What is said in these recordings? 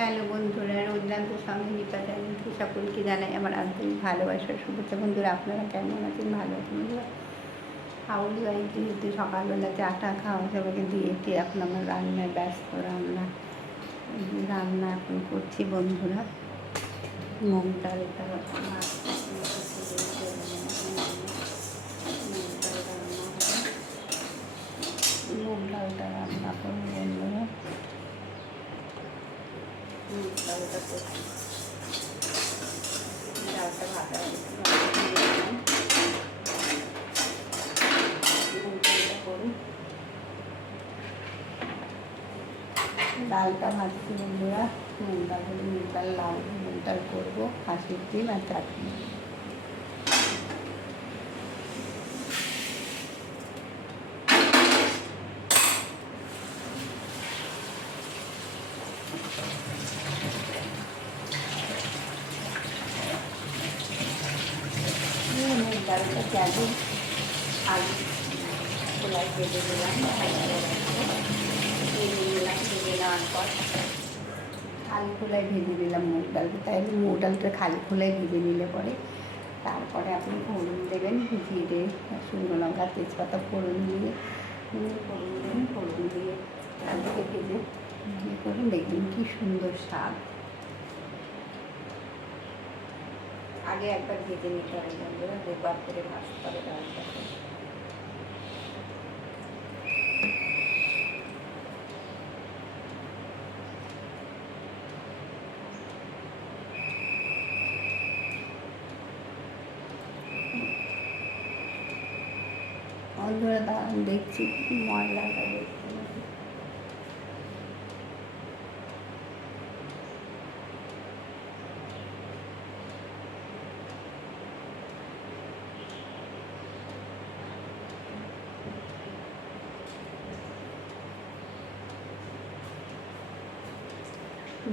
Hello বন্ধুরা, রোজনান্তের সঙ্গে নিপা চ্যানেলকে সকলকে জানাই আমার আন্তরিক ভালোবাসার শুভেচ্ছা। বন্ধুরা, আপনারা কেমন আছেন? ভালো আছেন বন্ধুরা? হাউস ওয়াইফ যেহেতু সকালবেলা চাটা খাওয়া সবাইকে দিয়েছি, এখন আমার রান্নায় ব্যস্ত। রান্না এখন করছি বন্ধুরা। মুগ ডালটা মুগ ডালটা রান্না করবো বন্ধুরা। ডালটা করছি, ডালটা ভাজা করি। ডালটা ভাজছি বন্ধুরা। মুগ ডাল লাউ মুগ ডাল করবো, হাঁসের ডিম আর চাটনি। মুগ ডালটা পেঁয়াজে আলু খোলাই ভেজে দিলাম, ভেজে নেওয়ার পর খালি খোলায় ভেজে দিলাম মুগ ডালটা। তাই মুগ ডালটা খালি খোলায় ভেজে নিলে পরে তারপরে আপনি ফোড়ন দেবেন, জিরে শুকনো লঙ্কা তেজপাতা ফোড়ন দিয়ে ফোড়ন দিয়ে ডালটাকে ভেজে করে দেখবেন কী সুন্দর স্বাদ। আগে একবার ভেজে নিতে হবে বন্ধুরা, দুবার করে ভাজতে হবে ডালটাকে। বন্ধুরা দাঁড়ান, দেখছি মশলাটা দেখছি।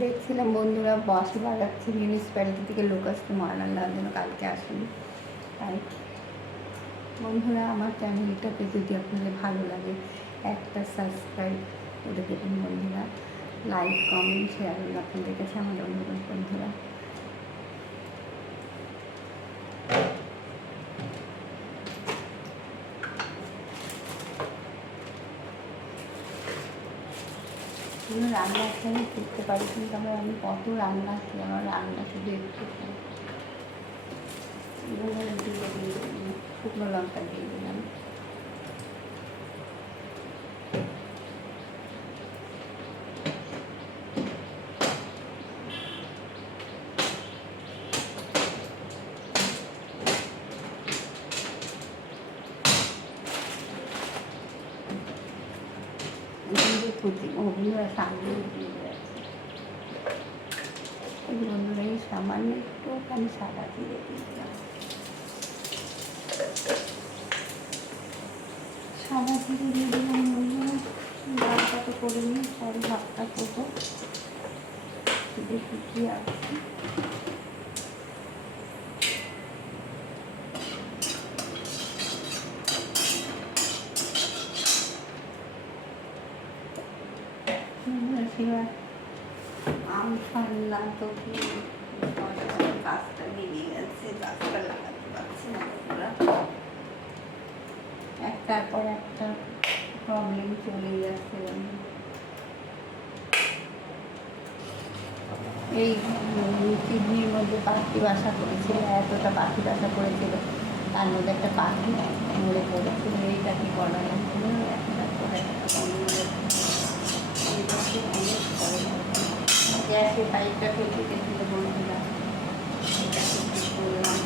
দেখছিলাম বন্ধুরা, বাঁশি বাজাচ্ছি, মিউনিসিপ্যালিটি থেকে লোক আসতে ময়লা নেওয়ার জন্য, কালকে আসেনি। তাই বন্ধুরা, আমার চ্যানেলটাকে যদি আপনাদের ভালো লাগে একটা সাবস্ক্রাইব করে দেবেন বন্ধুরা। লাইক কমেন্ট শেয়ার আপনাদের কাছে আমার অনুরোধ বন্ধুরা। রান্না খেয়ে শিখতে পারি, কিন্তু আমি কত রান্না খেয়ে আমার রান্না শুধু একটু খাই। শুকনো লঙ্কা দিয়ে দিলাম, বন্ধুরা সামনে দিয়ে যাচ্ছে। ওই বন্ধুরা এই সামান্য একটুখানি সাদা দিয়ে দিলাম, সাদা জিরে দিয়ে দিলাম বন্ধুরা। ডালটা তো করে নিই, পরে ভাতটা করবো। দেখি কি আছে। আম ফান্না তো কি গাছটা বেরিয়ে গেছে, গাছটা লাগাতে পারছি না বন্ধুরা। একটার পর একটা প্রবলেম চলে যাচ্ছে। এই কিডনির মধ্যে পাখি বাসা করেছিল, এতটা পাখি বাসা করেছিল, তার মধ্যে একটা পাখি মরে পড়েছিল। এইটা কি করালাম একটার পর একটা গ্যাসের পাইপটা ফেটে গেছিল বন্ধুরা, এটা ঠিক করলাম।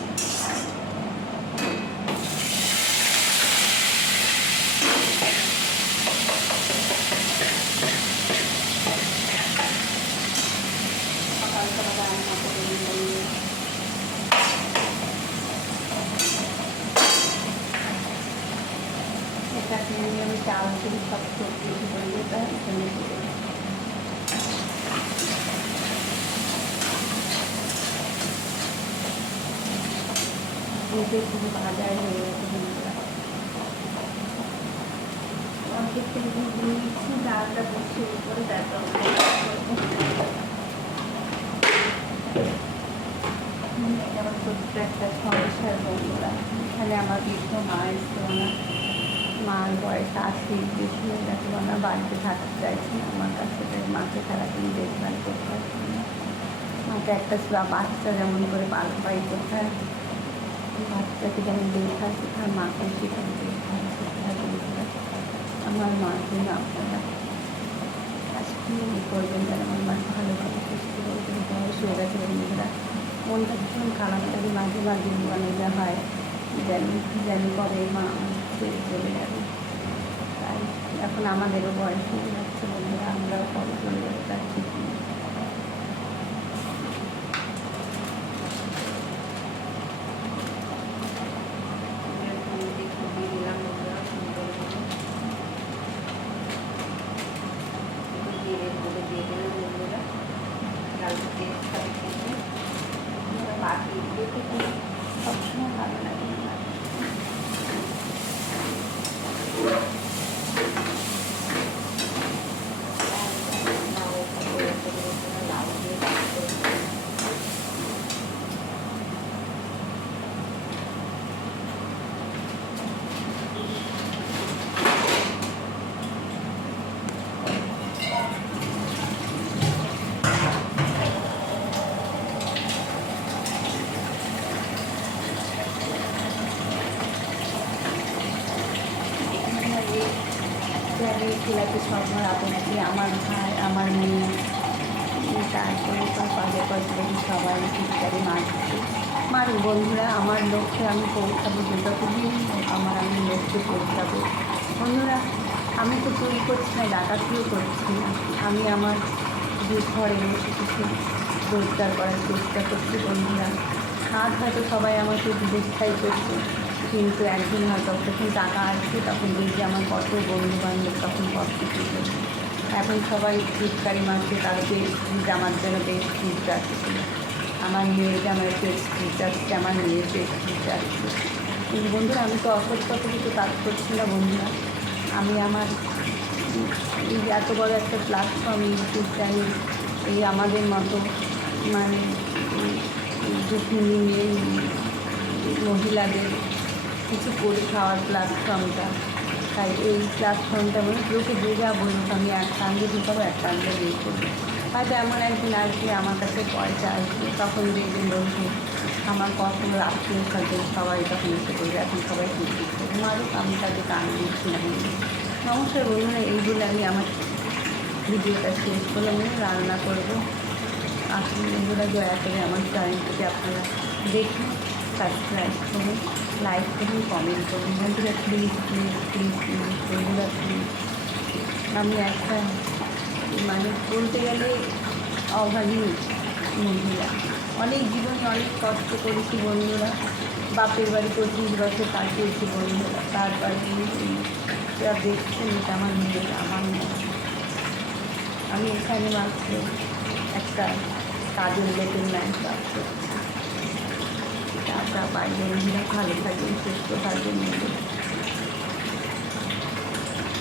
সকাল সকাল রান্না করে নিলাম। এটাকে নিয়ে আমি চাল করি, সব সবজি করে দিতে এখানে খুব ভাজাই হয়ে গেছে বন্ধুরা। অর্ধেক থেকে নিয়েছি, ডালটা বসে উপরে, তারপর আমার ছোট্ট একটা সংসার বন্ধুরা। এখানে আমার বৃদ্ধ মা এসছে, আমার মার বয়স 80 বেশি হয়ে গেছে। আমার বাড়িতে থাকতে চাইছি না, আমার কাছে মাকে সারাদিন দেখভাল করতে পারছি না। মাকে একটা বাচ্চা যেমন করে পাই কোথায়, বাচ্চাকে যেমন দেখা শেখার মাকে সেখানে দেখভাল শেখার বন্ধুরা। আমার মার জন্য আপনারা আজকে করবেন যেন আমার মা ভালোভাবে সুস্থ করবেন। বয়স হয়ে গেছে বন্ধুরা, মনটা ভীষণ খারাপ লাগে মাঝে মাঝে, মনে যা হয় যেন করে মা ছেড়ে চলে যাবে। তাই এখন আমাদেরও বয়স হয়ে যাচ্ছে বন্ধুরা, আমরাও কবে চলে যেতে পারছি। সবসময় ভালো লাগে আমার। ছেলেকে সবার আপনটি আমার ভাই, আমার মেয়ে, তারপরে পাশে পাশে সবাই ঠিকঠাকই মারছে। আমার বন্ধুরা, আমার লক্ষ্যে আমি পৌঁছাবো, যতদিন আমি লক্ষ্যে পৌঁছাবো বন্ধুরা। আমি তো চুরি করছি না, ডাকাতিও করছি না, আমি আমার যে ঘরে বসে কিছু রোজগার করার চেষ্টা করছি বন্ধুরা। আজ হয়তো সবাই আমাকে বিবেচ্ছাই করছে, কিন্তু একদিন হয়তো যখন টাকা আসছে তখন দেখি আমার কত বন্ধুবান্ধব তখন কত কিছু করছে। এখন সবাই ফ্লিপকারি মারছে, তারা পেজ আমার জন্য পেজ ফ্রিজ আসছে, আমার মেয়ের আমার পেজ ফ্রিজ আসছে, আমার মেয়ের পেজ ফ্রিজ আসছে। কিন্তু বন্ধুরা, আমি তো অসৎ কিছু কাজ করছি না বন্ধুরা। আমি আমার এই এত বড় একটা প্ল্যাটফর্ম ইউটিউব চ্যানেল, এই আমাদের মতো মানে দুঃখিনী মহিলাদের কিছু করে খাওয়ার প্ল্যাটফর্মটা, তাই এই প্ল্যাটফর্মটা মানে লোকে যে যা বলুক আমি এক কান্দে ঢুকাবো, এক কান্দে বিয়ে করবো। হয়তো এমন একদিন আসবে আমার কাছে পয়সা আসবে, তখন দেখবেন বলছে আমার কত আত্মীয় স্বজন সবাই তখন এসে করবে, এখন সবাই খুশি করবে মারুক, আমি তাকে কান দিচ্ছি না বন্ধু। নমস্কার বন্ধুরা, এই বলে আমি আমার ভিডিওটা শেষ করলাম। রান্না করবো। আসুন বন্ধুরা, দয়া করে আমার চ্যানেলটিকে আপনারা দেখুন, সাবস্ক্রাইব করুন, লাইক করুন, কমেন্ট করুন বন্ধুরা। প্লিজ প্লিজ প্লিজ প্লিজ বন্ধুরা প্লিজ। আমি একটা মানে বলতে গেলে অভাগী মহিলা, অনেক জীবনে অনেক কষ্ট করেছি বন্ধুরা। বাপের বাড়ি 25 বছর কাটিয়েছি বন্ধুরা। তারপর যা দেখছেন এটা আমার মেয়ে, আমার মেয়ে। আমি এখানে মাত্র একটা কাজের বেতন ম্যান কাজ করছি। টাকা পাই বন্ধুরা, ভালো থাকবেন, সুস্থ থাকবেন।